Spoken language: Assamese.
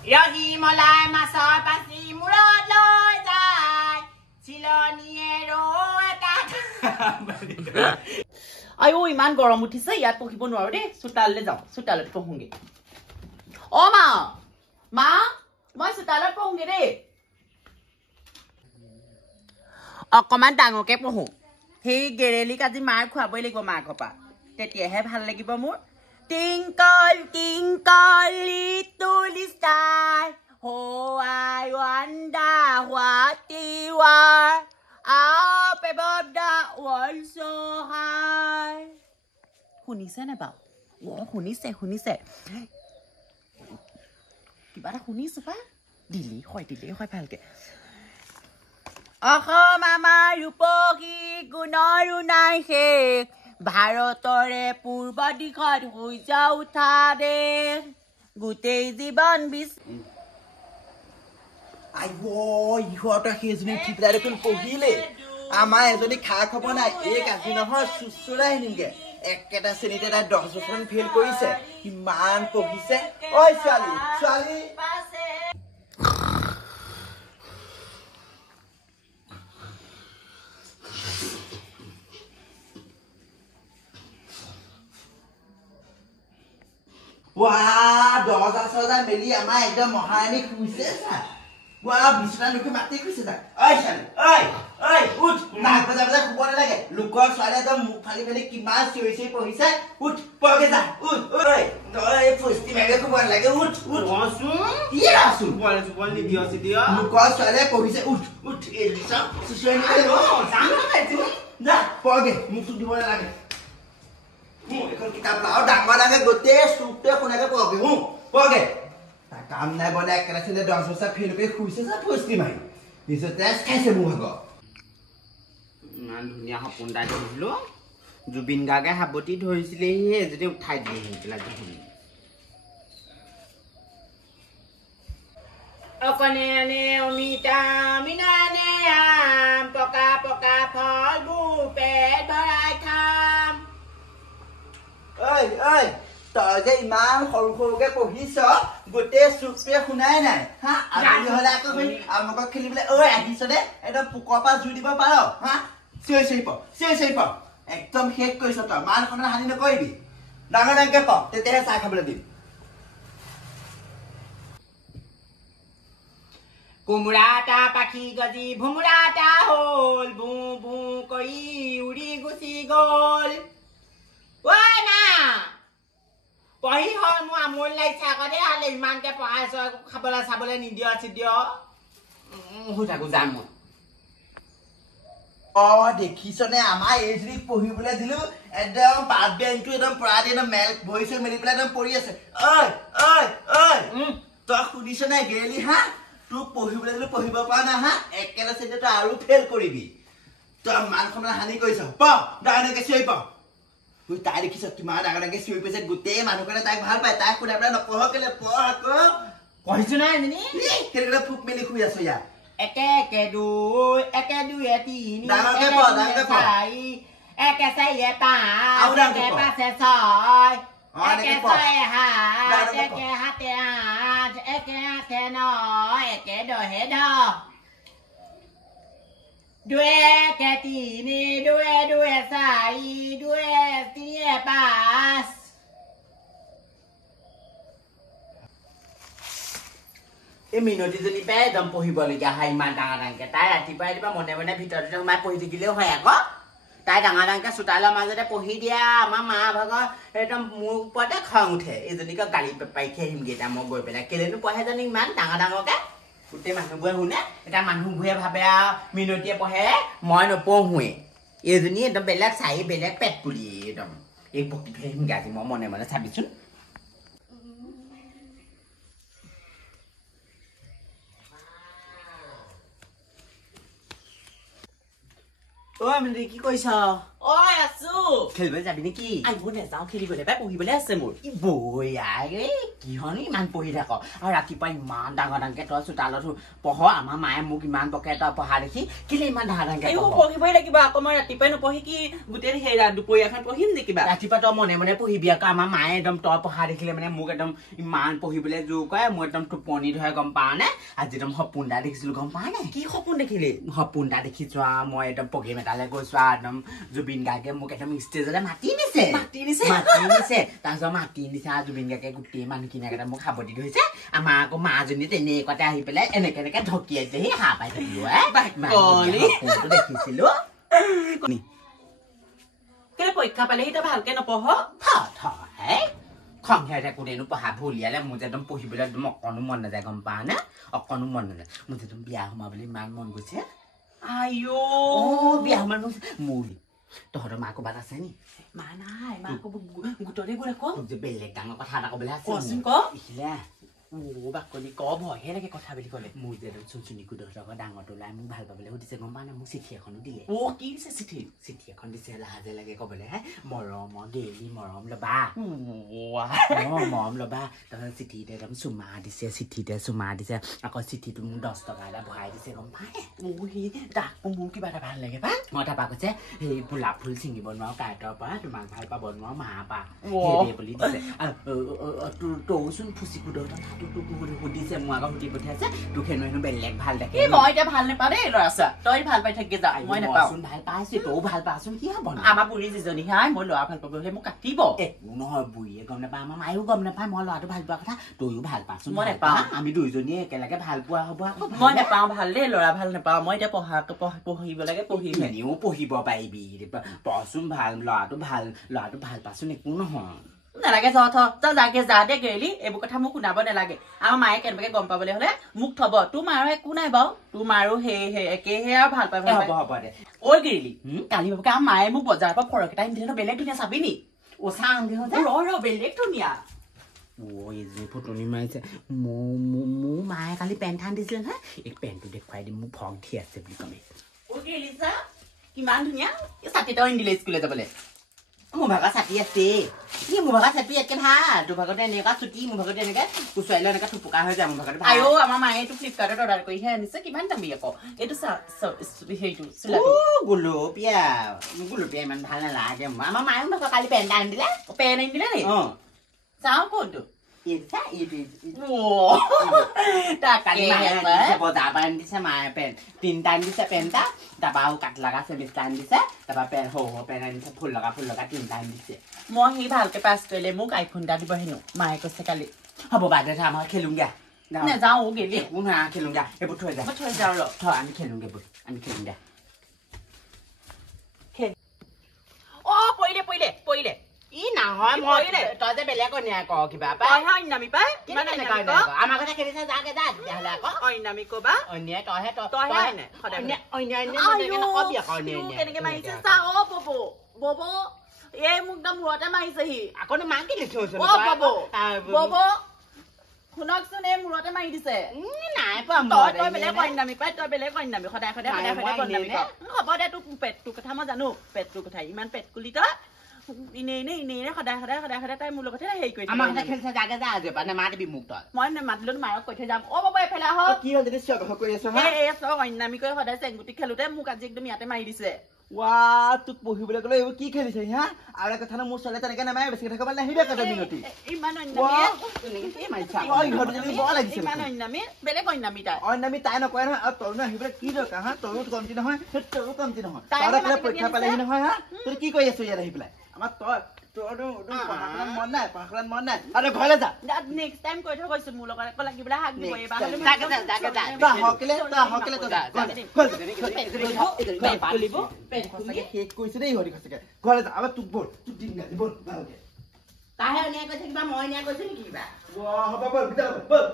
ৰহি মলাই মাছৰ পাচি মূৰত লৈ যায় চিলনীয়ে এটা আইও ইমান গৰম উঠিছে ইয়াত পঢ়িব নোৱাৰো দেই চোতাললৈ যাওঁ চোতালত পঢ়োগে অ মা মা মই চোতালত পঢ়োগে দেই অকমান ডাঙৰকে পঢ়ো সেই গেৰেলিক আজি মাৰ খুৱাবই লাগিব মাকৰ পৰা তেতিয়াহে ভাল লাগিব মোৰ tinkle tinkle little star how I wonder what you are up above the world so high শুনিছে নে বাৰু শুনিছে কিবা এটা শুনিছো পা দিলি হয় ভালকে অসম আমাৰ ৰূপহী গুণৰো নাই শেষ ভাৰতৰে পূৰ্ব দিশত সূৰ্য উঠা দেশ গোটেই জীৱন ইহঁতৰ সেইজনী উঠি পেলাই দেখোন পঢ়িলে আমাৰ এজনী খা খবৰ নাই এই কাজি নহয় চুচুৰাই নিমগে একেটা শ্ৰেণীতে তাই 10 বছৰমান ফেইল কৰিছে ইমান পঢ়িছে ঐ ছোৱালী দরজা মেলি আমার একদম মহারানী খুঁজছে বিছনা নুখি মাতি খুঁজছে উঠ নাক বজা বজা খুব নালাগে লোকৰ ছোৱালী একদম মুখ ফালি ফালি কিমান চিঞৰি পঢ়িছে উঠ পঢ়গে যা উঠ তই ফস্তি মাৰিলে খুব নালাগে উঠ লোকৰ ছোৱালীয়ে পঢ়িছে উঠ যা পঢ়গে মুখটো দিব নালাগে এখন কিতাপ লাও ডাঙৰ গোটেই চুপটে শুনাকে পঢ়গে তাৰ কাম নাই বনাই একেটা ছেলে 10 বছৰ ফেল কৰি খুইছে যা ফস্তি মাৰি নিজৰ তেজ খাইছে মোৰ ভাগ ইমান ধুনীয়া সপোন এটা দেখিছিলো জুবিন গাৰ্গে হাবতি ধৰিছিলেহি যদি উঠাই দিয়ে সেইবিলাক দেখোন অকনে আনে অমিতা মিনানে আম পকা পকা ফলবোৰ পেট ভৰাই খাম তই যে ইমান সৰুকে পঢ়িছ গোটেই চুপে শুনাই নাই হা আবেলি হলে আকৌ আমাক খেলিবলৈ আহিছ দে একদম পোকৰ পৰা জুই দিব পাৰ হা চিঞৰি পঢ় একদম শেষ কৰিছ তই মানখনৰ হানি নকৰিবি ডাঙৰকে পঢ় তেতিয়াহে চাহ খাবলৈ দিম কোমোৰা এটা পাখি গজি ভোমোৰা এটা হ'ল ভু ভু কৰি উৰি গুচি গ'ল পঢ়ি হ'ল মোৰ আমোল লাগিছে আগতে হ'লে ইমানকে পঢ়াইছ খাবলৈ চাবলৈ নিদিয় চিদিয় হৈ থাকো যাম মই দেখিছনে আমাৰ এইজনীক পঢ়িবলৈ দিলো একদম পাত বেংকটো একদম পৰাদি একদম ভৰি চৰি মেলি পেলাই একদম পৰি আছে তই শুনিছনে গেলি হা তোক পঢ়িবলৈ দিলো পঢ়িব পৰা নাই হা একেটা চেটে তই আৰু ফেইল কৰিবি তই মানখনৰ হানি কৰিছ পঢ় ডাঙৰকে চিঞৰি পঢ় তাই দেখিছ কিমান ডাঙৰকে চিঞৰি পাইছে গোটেই মানুহখনে তাইক ভাল পায় তাইক শুনাই পেলাই নপঢ় কেলে পঢ় আকৌ পঢ়িছো নাই কেনেকৈ ফুক মেলি শুই আছো ইয়াত একে দুই তিনি ডাঙৰকে পঢ় একে চাৰিয়ে পাঁচ একে পাঁচে ছয় একে ছয়ে সাত একে সাতে আঠ একে আঠে ন একে দহে 10 দুয়ে একে তিনি দুয়ে চাৰি দুয়ে তিনিয়ে 5 এই মিনতিজনী পাই একদম পঢ়িবলগীয়া হয় ইমান ডাঙৰকে তাই ৰাতিপুৱাই মনে ভিতৰতে সোমাই পঢ়ি থাকিলেও হয় আকৌ তাই ডাঙৰকে চোতালৰ মাজতে পঢ়ি দিয়া আমাৰ মা ভাগৰ একদম মোৰ ওপৰতে খং উঠে এইজনীকে গালি পাৰি খাই আহিমগে এতিয়া মই গৈ পেলাই কেলেনো পঢ়ে জানো ইমান ডাঙৰকে গোটেই মানুহবোৰে শুনে এতিয়া মানুহবোৰে ভাবে মিনতিয়ে পঢ়ে মই নপঢ়োৱে এইজনী একদম বেলেগ চাই বেলেগ পেট পুলি একদম এই বকি খাই আহিমগে আজি মই মনে চাবিচোন কি কৈছ আছো খেলিবলৈ যাবি নেকি আহিব নাযাওঁ খেলিবলৈ পাই পঢ়িবলৈ আছে মোৰ কি বৈ কিহনি ইমান পঢ়ি থাক আৰু ৰাতিপুৱা ইমান ডাঙৰকে তই চোতালত পঢ় আমাৰ মায়ে মোক ইমান বকে তই পঢ়া দেখি কেলে ইমান ডাঙৰকে পঢ়িবই লাগিব আকৌ মই ৰাতিপুৱাই নপঢ়ি কি গোটেই সেই দুপৰীয়াখন পঢ়িম নে কিবা ৰাতিপুৱা তই মনে মনে পঢ়িবি আকৌ আমাৰ মায়ে একদম তই পঢ়া দেখিলে মানে মোক একদম ইমান পঢ়িবলৈ জোৰ কৰে মোৰ একদম টোপনি ধৰে গম পাৱ নে আজি একদম সপোন এটা দেখিছিলো গম পাৱ নে কি সপোন দেখিলি সপোন এটা দেখিছো মই একদম প্ৰগ্ৰেম এটালৈ গৈছো একদম জুবিন গাৰ্গে মোক একদম ষ্টেজলৈ মাতি নিছে তাৰপিছত মাতি নিছে আৰু জুবিন গাৰ্গে গোটেই মানুহখিনি একদম মোক সাৱতি ধৰিছে আমাৰ আকৌ মাজনী তেনেকুৱাতে আহি পেলাই এনেকে ঢকিয়াইছে সেই সাৰ পাই থাকিলো দেখিছিলো কেলে পৰীক্ষা পালেহি তই ভালকে নপঢ় খং হেৰাই কোনেনো পঢ়া ভুলিয়ালে মোৰ যে একদম পঢ়িবলৈ একদম অকণো মন নাযায় গম পাৱ নে অকণো মন নাযায় মোৰ যে একদম বিয়া সোমাবলৈ ইমান মন গৈছে বিয়া সোমাই মোৰ তহঁতৰ মা ক'ৰবাত আছে নি মা নাই মা গোটৰে গ'লে ক যে বেলেগ ডাঙৰ কথা এটা ক'বলৈ আছে কচোন ক ইখিলা বাকলি ক ভয়হে লাগে কথা বুলি ক'লে মোৰ যে চুনচুনি কুদহঁতৰ ডাঙৰটো ওলাই মোক ভাল পাবলৈ সুধিছে গম পাৱ নে মোক চিঠি এখনো দিলে কি দিছে চিঠি এখন দিছে লাজে লাগে ক'বলৈ মৰম গেলি মৰম ল'বা মৰম ল'বা তাৰপিছত চিঠিতে একদম চুমা দিছে চিঠিতে চুমা দিছে আকৌ চিঠিটো মোক 10 টকা এটা ভৰাই দিছে গম পায় সি তাক মোৰ কিবা এটা ভাল লাগে পাই মই তাৰপৰা কৈছে সেই গোলাপ ফুল ছিঙিব নোৱাৰো কাইটৰ পৰা তোমাক ভাল পাব নোৱাৰো মা পা বুলি দিছে তৌচোন ফুচি কুদহঁতৰ সুধিছে মই আকৌ সুধি পঠিয়াইছে তোক হেনো বেলেগ ভাল দেখে মই এতিয়া ভাল নাপাওঁ দেই ল'ৰা ছোৱা তই ভাল পাই থাকি যা মই নাপাওঁ ভাল পাইছো তইও ভাল পাচোন কি হ'ব আমাৰ বুঢ়ী যিজনী হাই মই ল'ৰা ভাল পাব হ'লে মোক কাটিব একো নহয় বুঢ়ীয়ে গম নাপায় আমাৰ মায়েও গম নাপায় মই ল'ৰাটো ভাল পোৱা কথা তইও ভাল পাচোন মই নাপাওঁ আমি দুইজনীয়ে একেলগে ভাল পোৱা হ'ব আকৌ মই নাপাওঁ ভাল দেই ল'ৰা ভাল নাপাওঁ মই এতিয়া পঢ়িব লাগে পঢ়িও পঢ়িব পাৰিবি পঢ়চোন ভাল ল'ৰাটো ভাল পাচোন একো নহয় নালাগে তই যাকে যা দে গেলি এইবোৰ কথা মোক শুনাব নালাগে আমাৰ মায়ে কেনেবাকে গম পাবলৈ হ'লে মোক থব তোৰ মাৰো একো নাই বাৰু তোৰ মাৰো সেই একেহে আৰু ভাল পাই হ'ব দে ঐ গেলি কালি বাবুকে আমাৰ মায়ে মোক বজাৰৰ পৰা ফৰক এটা আনি বেলেগ ধুনীয়া চাবি নি বেলেগ ধুনীয়া যে ফুটনি মাৰিছে মোৰ মায়ে কালি পেণ্ট আনি দিছিলে নহয় এই পেণ্টটো দেখুৱাই দিম মোক ফগ দি আছে বুলি কমে গেলিছা কিমান ধুনীয়া ছাতিটাও আনি দিলে স্কুললৈ যাবলৈ মোৰ ভাগৰ ছাতি আছে মোৰ ভাগৰ ছাতি একে ভাল তোৰ ভাগতে এনেকুৱা ছুটি মোৰ ভাগতে এনেকে কুচুৱাই লৈ এনেকে থুপুকা হৈ যায় মোৰ ভাগতে আমাৰ মায়ে এইটো ফ্লিপকাৰ্টত অৰ্ডাৰ কৰিহে আনিছে কিমান দামী আকৌ এইটো হেৰিটো গুলপীয়া ইমান ভাল নালাগে আমাৰ মায়েও ভাগৰ কালি পেণ্ট আনি দিলে নি চাওঁ ক'তো বজাৰ পৰা আনি দিছে মায়ে পেণ্ট 3টা আনি দিছে পেণ্টটা তাৰপৰা আৰু কাট লগা 40টা আনি দিছে তাৰপৰা সৰু পেণ্ট আনি দিছে ফুল লগা 3টা আনি দিছে মই সি ভালকে পাছ কৰিলে মোক আইফোন এটা দিব হেনো মায়ে কৈছে কালি হ'ব বাইদেউ আমাৰ খেলোঁগে নাযাওঁ গেলি একো নহয় খেলোঁগে এইবোৰ থৈ যাওঁ আমি খেলোঁগে খেলোঁগে পৰিলে ই নহয় মই তই যে বেলেগ অন্যায় কৰ কিবা নামি পাই আমাৰ কথা খেলিছে যাগে যা তেতিয়াহ'লে আকৌ নামি কবা অন্যায় তইহে কেনেকে মাৰিছে চা বব এই মোক একদম মূৰতে মাৰিছেহি আকৌ মাক কি লিখি বব শুনকচোন এই মূৰতে মাৰি দিছে নাই তই বেলেগ অন্যামি পাই তই বেলেগ অন্যামি সদায় অন্যামি হ'ব দে তোৰ পেটটোৰ কথা মই জানো পেটটোৰ কথা ইমান পেট কুলি তই ইনে সদায় তাই মোৰ লগতে হেৰি কৰি আমাৰ কথা খেলিছে যাগে যা আজি মানে মা দিবি মোক তই মই মাতিলো মাৰক কৈ থৈ যাম বাবা এইফালে আহক কি হ'ল যদি চিঞৰ কৰি আছ অন্যামি কৰি সদায় চেংগুটি খেলোতে মোক আজি একদম ইয়াতে মাৰি দিছে তোক পঢ়িবলৈ গ'লে এইবোৰ কি খেলিছে হা আৰু কথা মোৰ ছোৱালী তেনেকে নামাৰে বেছি কথা ক'ব নাহিবি আকৌ মিনতি ইমান অন্যামি বেলেগ অন্যামি তাই নকৰে নহয় আৰু তইনো আহিবলৈ কি দৰকাৰ হা তইও কমতি নহয় তইও কমতি নহয় তই পৰীক্ষা পালেহি নহয় হা তই কি কৰি আছ ইয়াত আহি পেলাই আমাৰ মন নাই আৰু ঘৰলৈ যা নেক্সট টাইম কৈ থৈ গৈছো মোৰ লগত আকৌ লাগিবলৈ হাক দিব শেষ কৰিছে দেই হৰি সঁচাকে ঘৰলৈ যা আমাৰ তোক বল তোক দিন নাই বল তাহে অন্যায় কৰি থাকিবা মই অন্যায় কৰিছো নেকি কিবা হ'ব বল